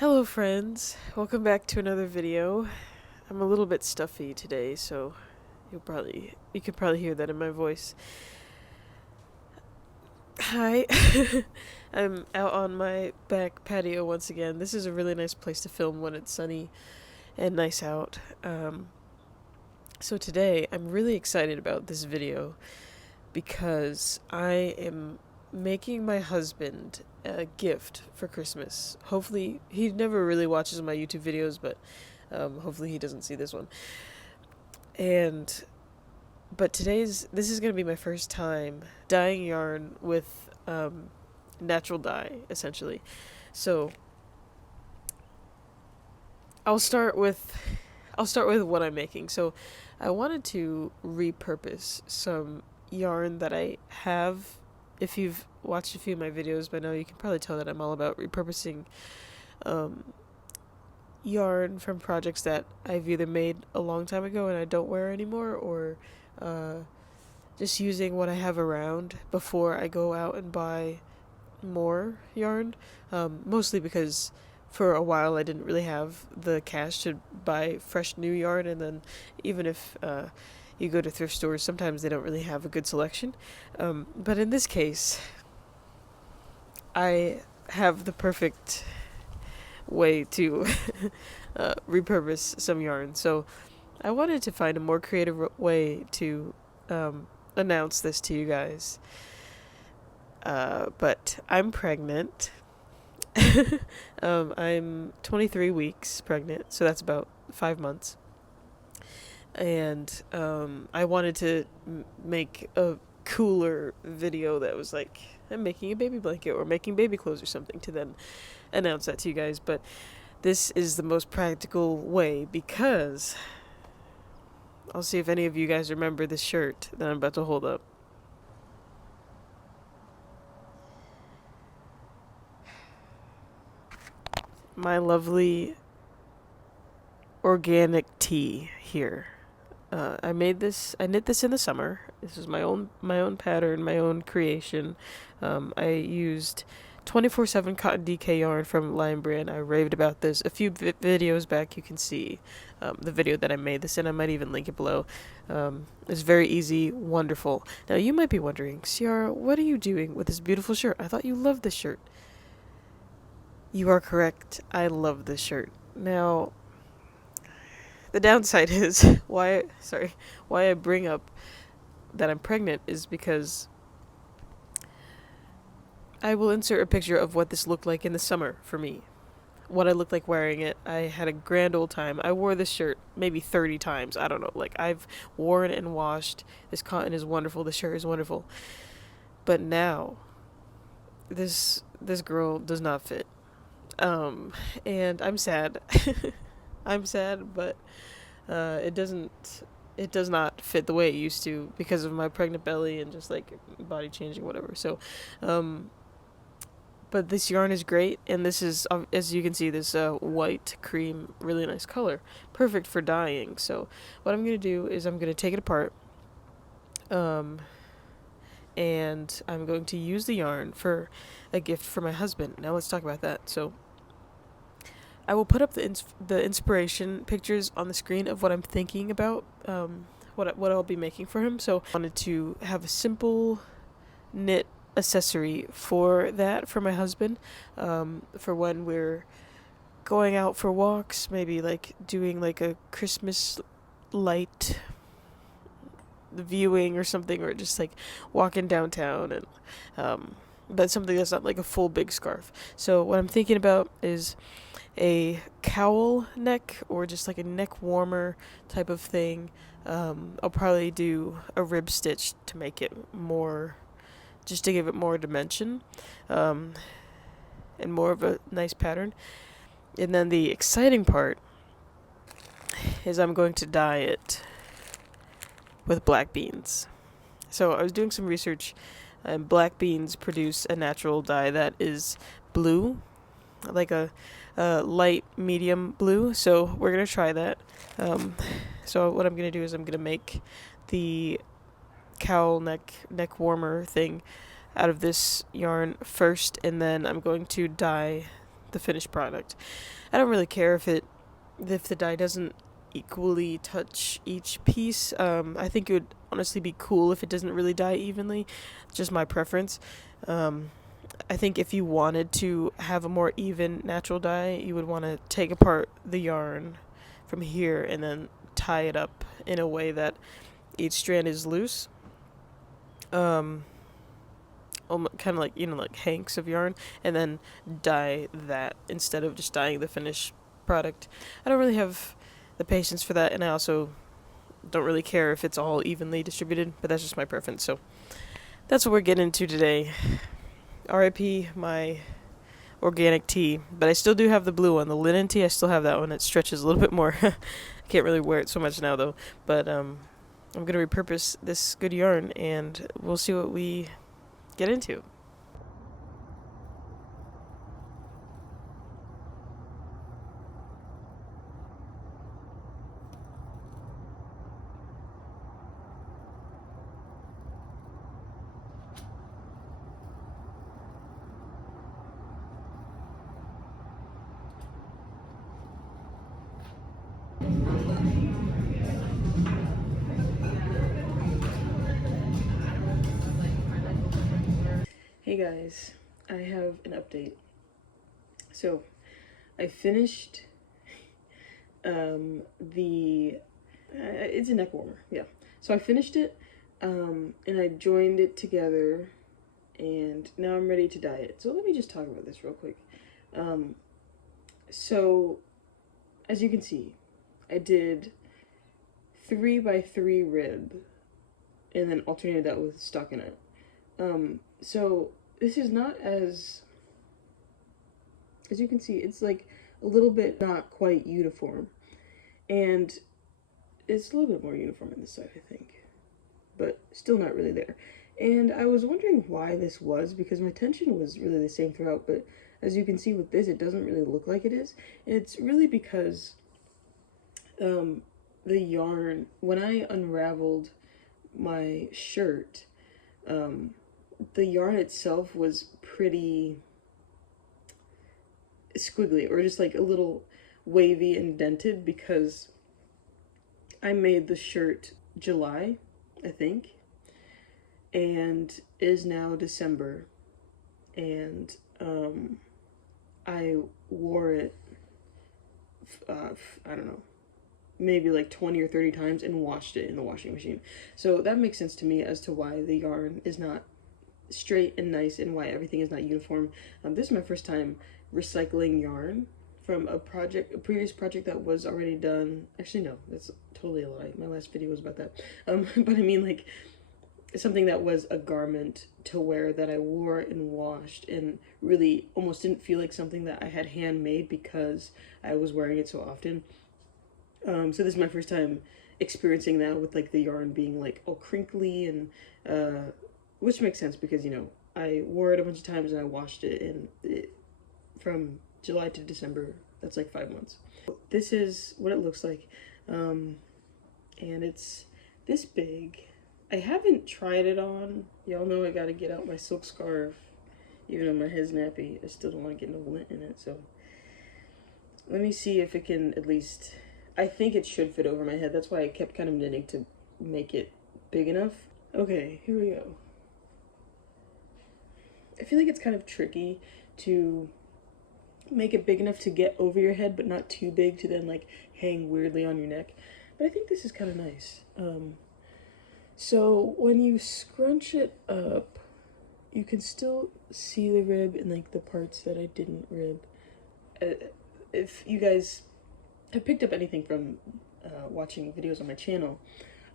Hello friends, welcome back to another video. I'm a little bit stuffy today, so you can probably hear that in my voice. Hi. I'm out on my back patio once again. This is a really nice place to film when it's sunny and nice out. So today I'm really excited about this video because I am making my husband a gift for Christmas. Hopefully, he never really watches my YouTube videos, but hopefully he doesn't see this one. But this is gonna be my first time dyeing yarn with natural dye, essentially. So I'll start with what I'm making. So I wanted to repurpose some yarn that I have. If you've watched a few of my videos by now, you can probably tell that I'm all about repurposing um, yarn from projects that I've either made a long time ago and I don't wear anymore, or uh, just using what I have around before I go out and buy more yarn. Mostly because for a while I didn't really have the cash to buy fresh new yarn, and then even if you go to thrift stores, sometimes they don't really have a good selection. But in this case, I have the perfect way to repurpose some yarn. So I wanted to find a more creative way to announce this to you guys. But I'm pregnant. I'm 23 weeks pregnant, so that's about 5 months. And I wanted to make a cooler video that was like, I'm making a baby blanket or making baby clothes or something, to then announce that to you guys. But this is the most practical way because I'll see if any of you guys remember this shirt that I'm about to hold up. My lovely organic tea here. I knit this in the summer. This is my own pattern, my own creation. I used 24/7 cotton DK yarn from Lion Brand. I raved about this a few videos back. You can see the video that I made this in. I might even link it below. It's very easy, wonderful. Now you might be wondering, Ciara, what are you doing with this beautiful shirt? I thought you loved this shirt. You are correct. I love this shirt. Now, the downside is why I bring up that I'm pregnant is because I will insert a picture of what this looked like in the summer for me. What I looked like wearing it. I had a grand old time. I wore this shirt maybe 30 times. I don't know. Like, I've worn and washed. This cotton is wonderful. This shirt is wonderful. But now this girl does not fit. And I'm sad. I'm sad, but it does not fit the way it used to because of my pregnant belly and just like body changing, whatever. So but this yarn is great, and this is, as you can see, this white cream, really nice color, perfect for dyeing. So what I'm going to do is I'm going to take it apart, and I'm going to use the yarn for a gift for my husband. Now let's talk about that. So I will put up the inspiration pictures on the screen of what I'm thinking about, what I'll be making for him. So I wanted to have a simple knit accessory for that for my husband, for when we're going out for walks, maybe like doing like a Christmas light viewing or something, or just like walking downtown, and but something that's not like a full big scarf. So what I'm thinking about is a cowl neck, or just like a neck warmer type of thing. I'll probably do a rib stitch to make it more, just to give it more dimension, and more of a nice pattern. And then the exciting part is I'm going to dye it with black beans. So I was doing some research, and black beans produce a natural dye that is blue, like a light medium blue. So we're gonna try that. So what I'm gonna do is I'm gonna make the cowl neck warmer thing out of this yarn first, and then I'm going to dye the finished product. I don't really care if the dye doesn't equally touch each piece. I think it would honestly be cool if it doesn't really dye evenly. Just my preference. I think if you wanted to have a more even natural dye, you would want to take apart the yarn from here and then tie it up in a way that each strand is loose. Kind of like, like hanks of yarn, and then dye that instead of just dyeing the finished product. I don't really have the patience for that, and I also don't really care if it's all evenly distributed, but that's just my preference. So that's what we're getting into today. RIP my organic tee, but I still do have the blue one, the linen tee. I still have that one. It stretches a little bit more. I can't really wear it so much now though, but I'm gonna repurpose this good yarn, and we'll see what we get into. Hey guys, I have an update. So, I finished it's a neck warmer, yeah. So I finished it, and I joined it together, and now I'm ready to dye it. So let me just talk about this real quick. So, as you can see, I did 3x3 rib, and then alternated that with stockinette. So this is not as you can see, it's like a little bit not quite uniform, and it's a little bit more uniform on this side, I think, but still not really there. And I was wondering why this was, because my tension was really the same throughout, but as you can see with this, it doesn't really look like it is. And it's really because the yarn, when I unraveled my shirt, the yarn itself was pretty squiggly, or just like a little wavy and dented, because I made the shirt July, I think, and it is now December, and I wore it, I don't know, maybe like 20 or 30 times, and washed it in the washing machine. So that makes sense to me as to why the yarn is not straight and nice, and why everything is not uniform. This is my first time recycling yarn from a previous project that was already done. Actually, no, that's totally a lie. My last video was about that. But I mean, like, something that was a garment to wear that I wore and washed, and really almost didn't feel like something that I had handmade because I was wearing it so often. So this is my first time experiencing that, with like the yarn being like all crinkly, and which makes sense because, I wore it a bunch of times and I washed it, and from July to December, that's like 5 months. This is what it looks like, and it's this big. I haven't tried it on. Y'all know I gotta get out my silk scarf. Even though my head's nappy, I still don't want to get no lint in it, so let me see if it can at least, I think it should fit over my head. That's why I kept kind of knitting to make it big enough. Okay, here we go. I feel like it's kind of tricky to make it big enough to get over your head, but not too big to then like hang weirdly on your neck. But I think this is kind of nice. So when you scrunch it up, you can still see the rib and like the parts that I didn't rib. If you guys have picked up anything from watching videos on my channel,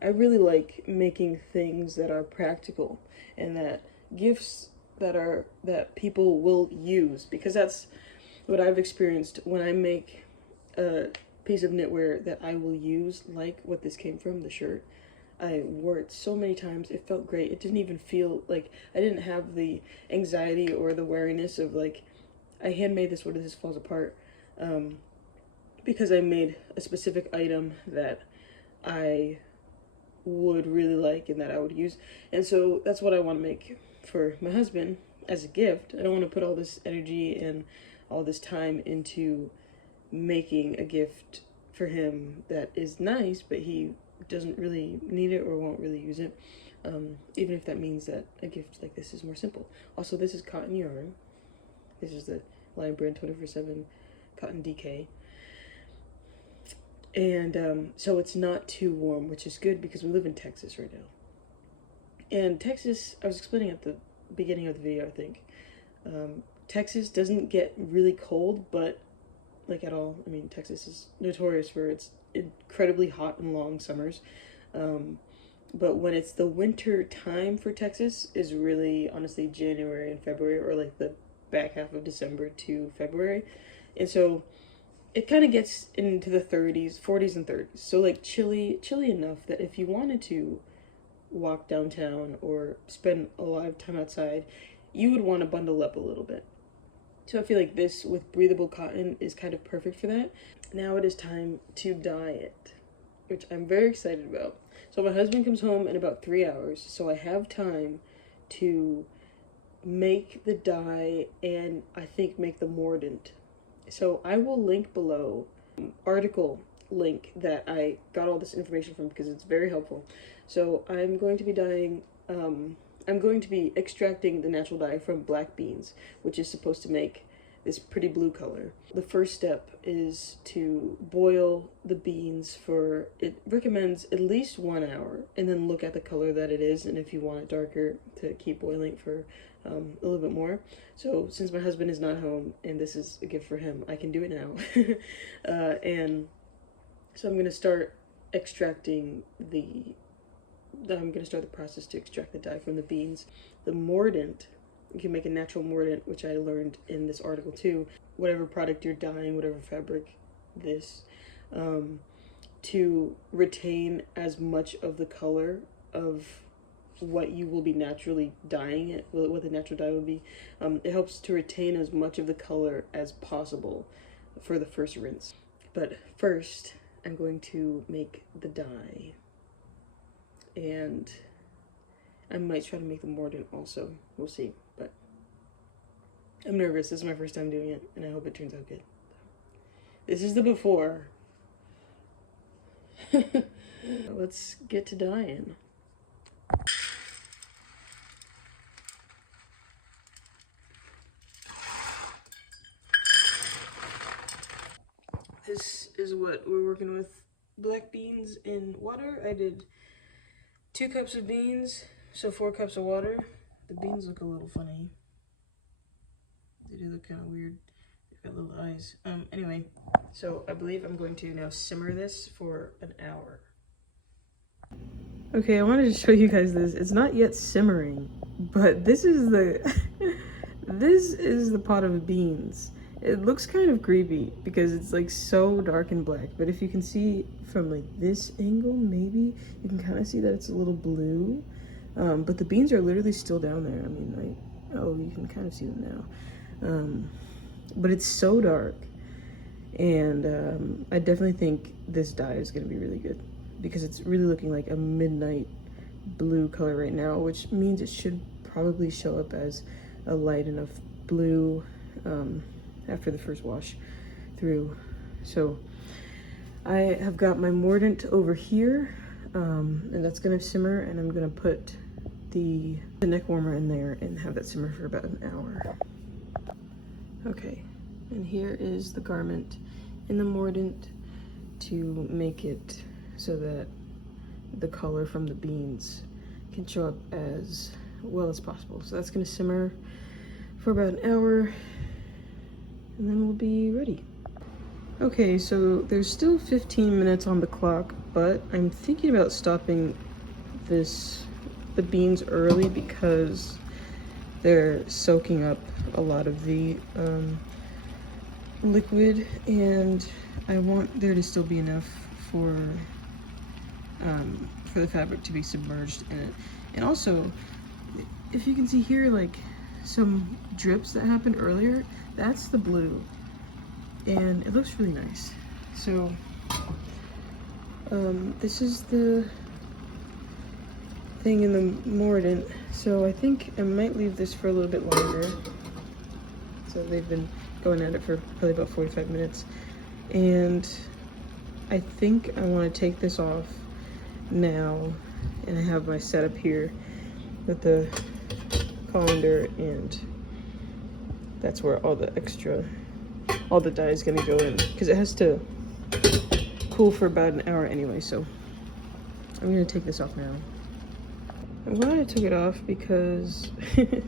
I really like making things that are practical, and that gifts that people will use, because that's what I've experienced when I make a piece of knitwear that I will use, like what this came from, the shirt. I wore it so many times, it felt great. It didn't even feel like, I didn't have the anxiety or the wariness of like, I handmade this, what if this falls apart? Because I made a specific item that I would really like and that I would use. And so that's what I want to make for my husband as a gift. I don't want to put all this energy and all this time into making a gift for him that is nice, but he doesn't really need it or won't really use it, even if that means that a gift like this is more simple. Also, this is cotton yarn. This is the Lion Brand 24/7 cotton DK. And so it's not too warm, which is good because we live in Texas right now. And Texas, I was explaining at the beginning of the video, I think, Texas doesn't get really cold, but like at all. I mean, Texas is notorious for its incredibly hot and long summers. But when it's the winter time for Texas is really honestly January and February, or like the back half of December to February. And so it kind of gets into the 30s, 40s and 30s. So like chilly enough that if you wanted to walk downtown or spend a lot of time outside, you would want to bundle up a little bit. So I feel like this with breathable cotton is kind of perfect for that. Now it is time to dye it, which I'm very excited about. So my husband comes home in about 3 hours, so I have time to make the dye and I think make the mordant. So I will link below article link that I got all this information from because it's very helpful. So I'm going to be dyeing, I'm going to be extracting the natural dye from black beans, which is supposed to make this pretty blue color. The first step is to boil the beans for, it recommends at least 1 hour, and then look at the color that it is, and if you want it darker, to keep boiling for a little bit more. So since my husband is not home and this is a gift for him, I can do it now. And so I'm gonna start extracting I'm gonna start the process to extract the dye from the beans. The mordant, you can make a natural mordant, which I learned in this article too. Whatever product you're dyeing, whatever fabric, to retain as much of the color of what you will be naturally dyeing it, what the natural dye will be. It helps to retain as much of the color as possible for the first rinse. But first, I'm going to make the dye. And I might try to make the mordant also. We'll see. But I'm nervous. This is my first time doing it, and I hope it turns out good. This is the before. Let's get to dyeing. This is what we're working with. Black beans in water. I did 2 cups of beans, so 4 cups of water. The beans look a little funny. They do look kind of weird. They've got little eyes. Anyway, so I believe I'm going to now simmer this for an hour. Okay, I wanted to show you guys this. It's not yet simmering, but this is the this is the pot of beans. It looks kind of creepy because it's like so dark and black, but if you can see from like this angle, maybe you can kind of see that it's a little blue, but the beans are literally still down there. I mean, like, oh, you can kind of see them now, but it's so dark, and I definitely think this dye is going to be really good because it's really looking like a midnight blue color right now, which means it should probably show up as a light enough blue after the first wash through. So I have got my mordant over here, and that's gonna simmer, and I'm gonna put the neck warmer in there and have that simmer for about an hour. Okay, and here is the garment in the mordant to make it so that the color from the beans can show up as well as possible. So that's gonna simmer for about an hour, and then we'll be ready. Okay, so there's still 15 minutes on the clock, but I'm thinking about stopping the beans early because they're soaking up a lot of the liquid, and I want there to still be enough for the fabric to be submerged in it. And also, if you can see here, like some drips that happened earlier, that's the blue, and it looks really nice. So this is the thing in the mordant, so I think I might leave this for a little bit longer. So they've been going at it for probably about 45 minutes. And I think I want to take this off now, and I have my setup here with the colander, and that's where all the dye is gonna go in, because it has to cool for about an hour anyway. So I'm gonna take this off now. I'm glad I took it off because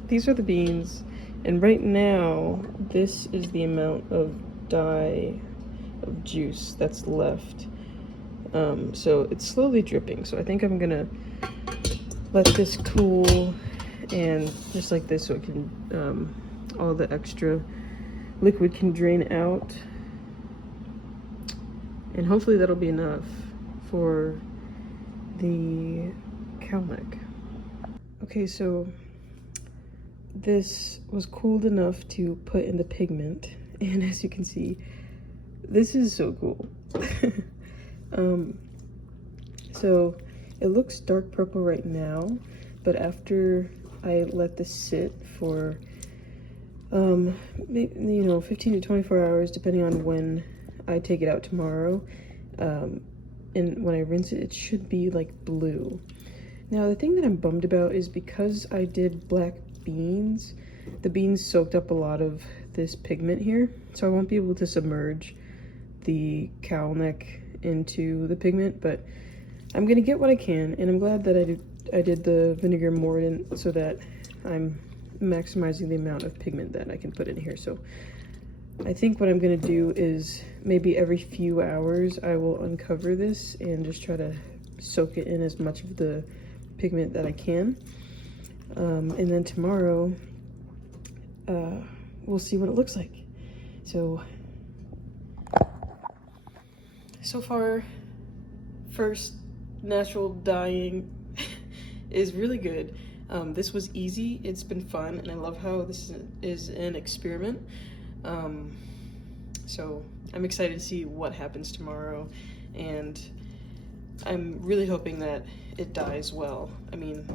these are the beans, and right now this is the amount of dye of juice that's left. So it's slowly dripping, so I think I'm gonna let this cool and just like this, so it can all the extra liquid can drain out, and hopefully that'll be enough for the cow neck. Okay, so this was cooled enough to put in the pigment, and as you can see, this is so cool. So it looks dark purple right now, but after I let this sit for maybe, you know, 15 to 24 hours, depending on when I take it out tomorrow, and when I rinse it, it should be like blue. Now the thing that I'm bummed about is because I did black beans, the beans soaked up a lot of this pigment here, so I won't be able to submerge the cowl neck into the pigment, but I'm gonna get what I can, and I'm glad that I did the vinegar mordant so that I'm maximizing the amount of pigment that I can put in here. So I think what I'm gonna do is maybe every few hours I will uncover this and just try to soak it in as much of the pigment that I can. And then tomorrow we'll see what it looks like. So far, first natural dyeing is really good. This was easy, it's been fun, and I love how this is an experiment. So I'm excited to see what happens tomorrow, and I'm really hoping that it dyes well. I mean,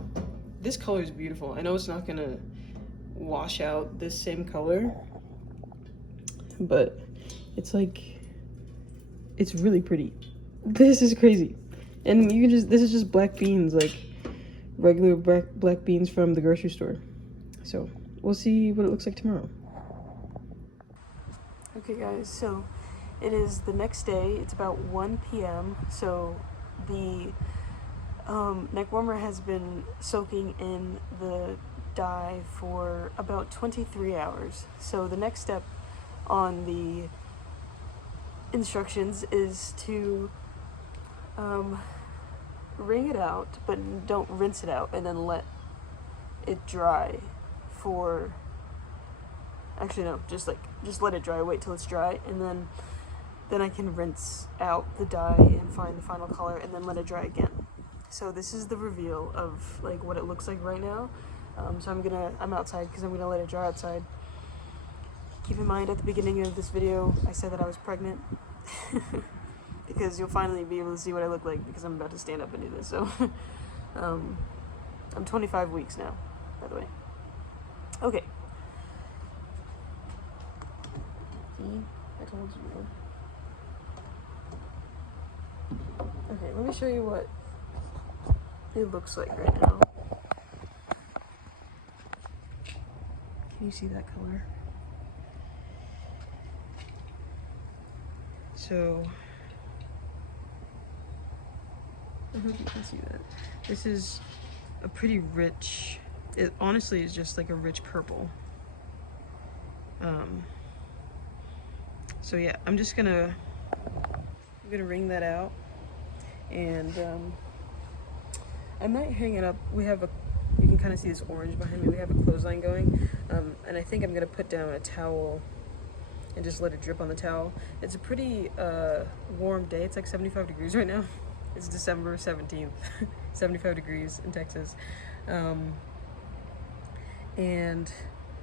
this color is beautiful. I know it's not gonna wash out this same color, but it's like, it's really pretty. This is crazy. And you can just, this is just black beans, like regular black beans from the grocery store. So we'll see what it looks like tomorrow. Okay guys, so it is the next day. It's about 1 p.m. So the neck warmer has been soaking in the dye for about 23 hours. So the next step on the instructions is to wring it out, but don't rinse it out, and then let it dry for, actually no, just let it dry, wait till it's dry, and then I can rinse out the dye and find the final color, and then let it dry again. So this is the reveal of like what it looks like right now. So I'm outside because I'm gonna let it dry outside. Keep in mind, at the beginning of this video I said that I was pregnant because you'll finally be able to see what I look like, because I'm about to stand up and do this. So I'm 25 weeks now, by the way. Okay. See, I told you. Okay, let me show you what it looks like right now. Can you see that color? So I hope you can see that. This is a pretty rich, it honestly is just like a rich purple. So yeah, I'm gonna wring that out, and I might hang it up. We have you can kind of see this orange behind me. We have a clothesline going, and I think I'm gonna put down a towel and just let it drip on the towel. It's a pretty warm day. It's like 75 degrees right now. It's December 17th, 75 degrees in Texas. And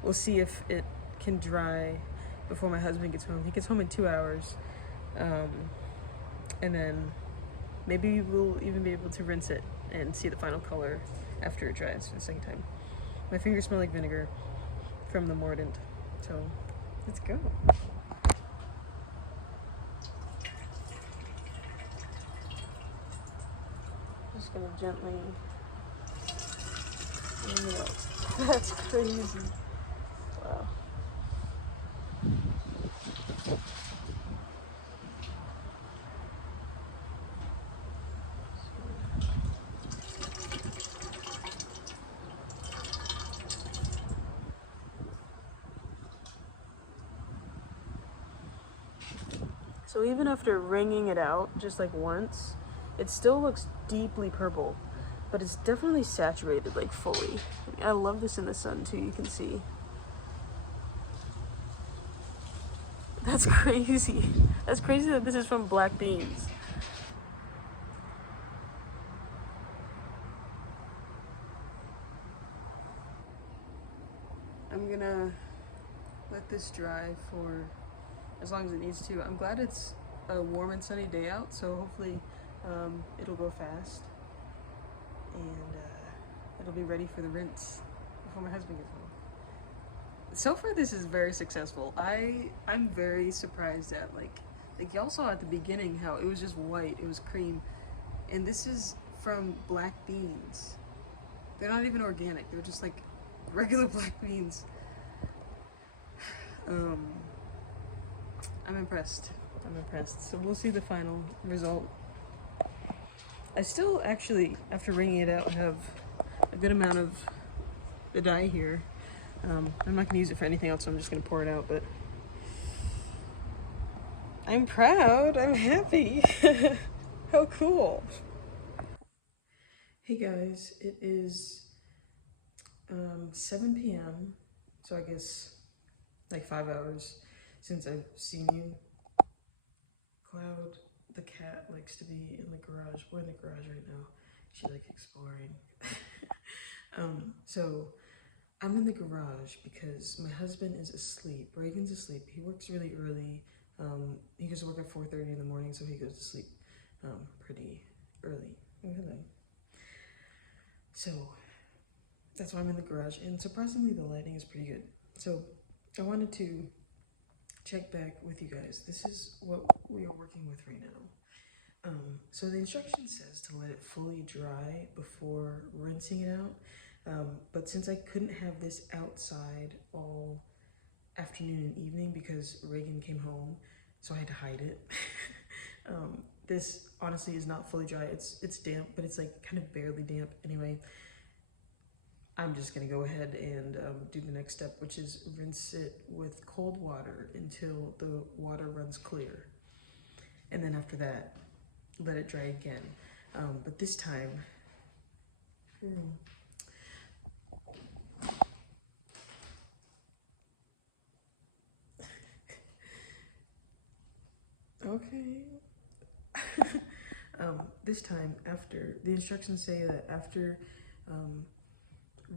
we'll see if it can dry before my husband gets home. He gets home in 2 hours. And then maybe we'll even be able to rinse it and see the final color after it dries for the second time. My fingers smell like vinegar from the mordant, so Let's go. Just gonna gently bring it up. That's crazy. Wow. So even after wringing it out just like once, it still looks deeply purple, but it's definitely saturated like fully. I love this in the sun too, you can see. That's crazy. That's crazy that this is from black beans. I'm gonna let this dry for as long as it needs to. I'm glad it's a warm and sunny day out, so hopefully it'll go fast and it'll be ready for the rinse before my husband gets home. So far this is very successful. I'm very surprised at like y'all saw at the beginning how it was just white, it was cream, and this is from black beans. They're not even organic, they're just like regular black beans. I'm impressed. So we'll see the final result. I still actually, after wringing it out, have a good amount of the dye here. I'm not gonna use it for anything else, so I'm just gonna pour it out, but I'm proud, I'm happy. How cool. Hey guys, it is 7 p.m. So I guess like 5 hours since I've seen you. Cloud, the cat, likes to be in the garage. We're in the garage right now. She like exploring. So I'm in the garage because my husband is asleep. Reagan's asleep. He works really early. He goes to work at 4:30 in the morning, so he goes to sleep pretty early. Oh, hello. So that's why I'm in the garage, and surprisingly the lighting is pretty good. So I wanted to check back with you guys. This is what we are working with right now. So the instruction says to let it fully dry before rinsing it out. But since I couldn't have this outside all afternoon and evening because Reagan came home, so I had to hide it. This honestly is not fully dry. It's damp, but it's like kind of barely damp. Anyway, I'm just gonna go ahead and do the next step, which is rinse it with cold water until the water runs clear. And then after that, let it dry again. But this time, okay. This time, after, the instructions say that after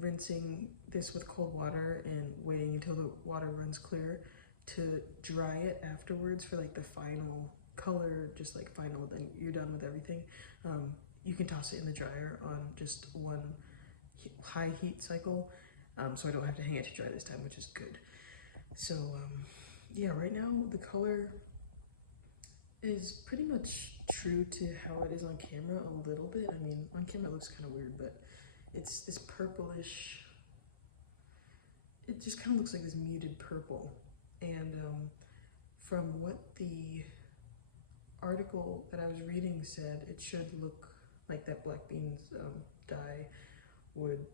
rinsing this with cold water and waiting until the water runs clear, to dry it afterwards for like the final color, just like final, then you're done with everything. You can toss it in the dryer on just one high heat cycle, so I don't have to hang it to dry this time, which is good. So yeah, right now the color is pretty much true to how it is on camera a little bit. I mean, on camera it looks kind of weird, but it's this purplish, it just kind of looks like this muted purple. And from what the article that I was reading said, it should look like that black beans dye would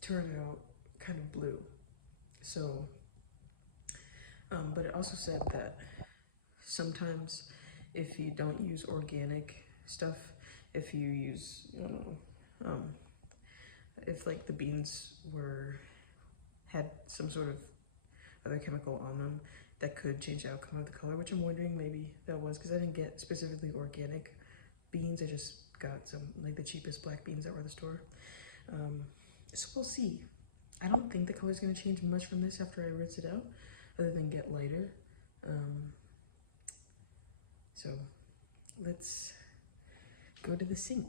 turn out kind of blue. So, but it also said that sometimes if you don't use organic stuff, if you use, if like the beans had some sort of other chemical on them, that could change the outcome of the color, which I'm wondering maybe that was, because I didn't get specifically organic beans, I just got some, like the cheapest black beans that were at the store. So we'll see. I don't think the color's gonna change much from this after I rinse it out, other than get lighter. So let's go to the sink.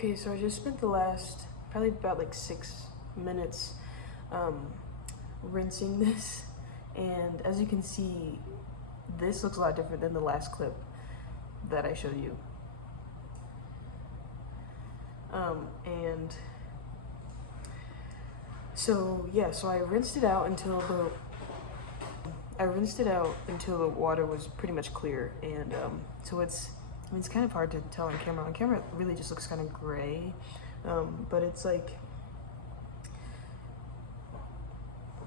Okay, so I just spent the last probably about like 6 minutes rinsing this, and as you can see, this looks a lot different than the last clip that I showed you. And so yeah, so I rinsed it out until the water was pretty much clear, and so it's kind of hard to tell on camera. On camera, it really just looks kind of gray, but it's like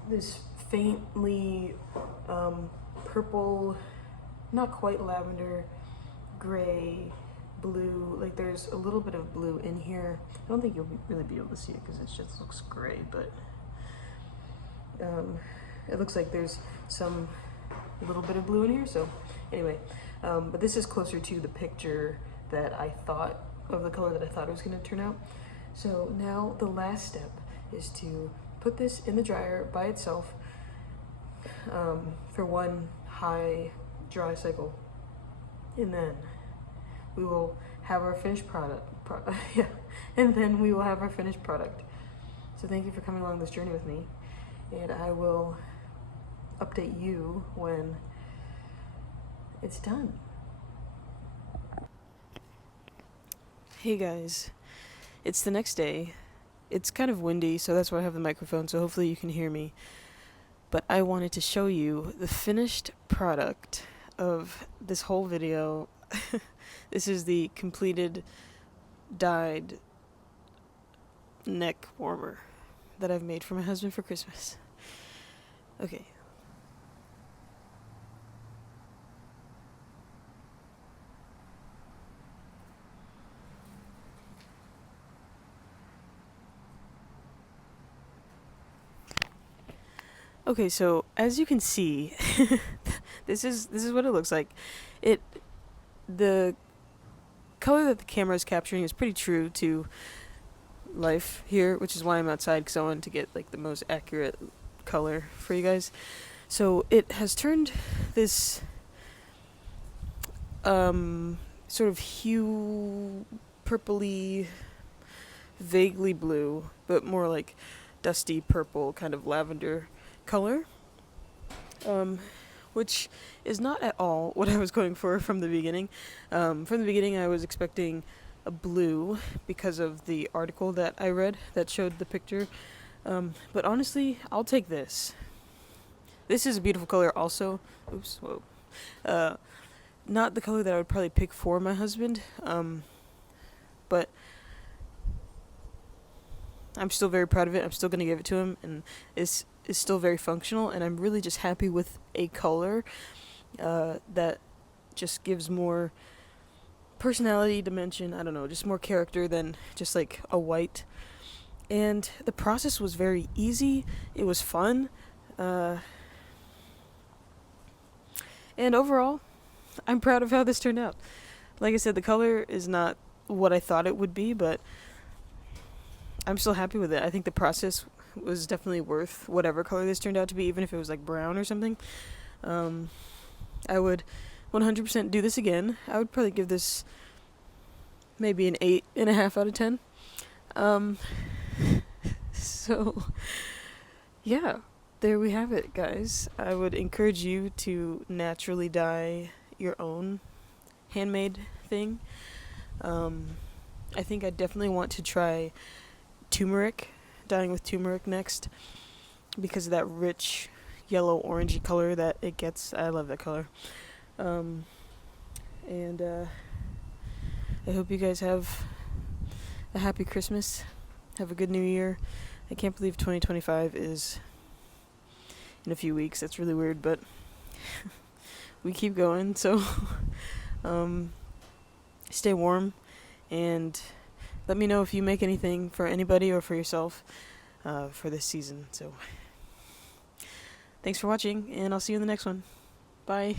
this faintly purple, not quite lavender, gray, blue. Like there's a little bit of blue in here. I don't think you'll really be able to see it because it just looks gray, but it looks like there's some little bit of blue in here. So anyway, but this is closer to the picture that I thought of, the color that I thought it was going to turn out. So now the last step is to put this in the dryer by itself for one high dry cycle, and then we will have our finished product. Yeah, and then we will have our finished product. So thank you for coming along this journey with me, and I will update you when it's done. Hey guys, it's the next day. It's kind of windy, so that's why I have the microphone, so hopefully you can hear me. But I wanted to show you the finished product of this whole video. This is the completed dyed neck warmer that I've made for my husband for Christmas. Okay. Okay, so as you can see, this is what it looks like. The color that the camera is capturing is pretty true to life here, which is why I'm outside, because I wanted to get like the most accurate color for you guys. So it has turned this sort of hue, purpley, vaguely blue, but more like dusty purple, kind of lavender color, which is not at all what I was going for from the beginning. From the beginning, I was expecting a blue because of the article that I read that showed the picture. But honestly, I'll take this. This is a beautiful color also. Oops, whoa. Not the color that I would probably pick for my husband, but I'm still very proud of it. I'm still going to give it to him, and it's still very functional, and I'm really just happy with a color that just gives more personality, dimension, I don't know, just more character than just like a white. And the process was very easy. It was fun. And overall, I'm proud of how this turned out. Like I said, the color is not what I thought it would be, but I'm still happy with it. I think the process was definitely worth whatever color this turned out to be, even if it was like brown or something. I would 100% do this again. I would probably give this maybe an 8.5 out of 10. So yeah, there we have it, guys. I would encourage you to naturally dye your own handmade thing. I think I definitely want to try turmeric, dyeing with turmeric next, because of that rich yellow orangey color that it gets. I love that color. And I hope you guys have a happy Christmas. Have a good New Year. I can't believe 2025 is in a few weeks. That's really weird, but we keep going. So stay warm, and let me know if you make anything for anybody or for yourself for this season. So thanks for watching, and I'll see you in the next one. Bye.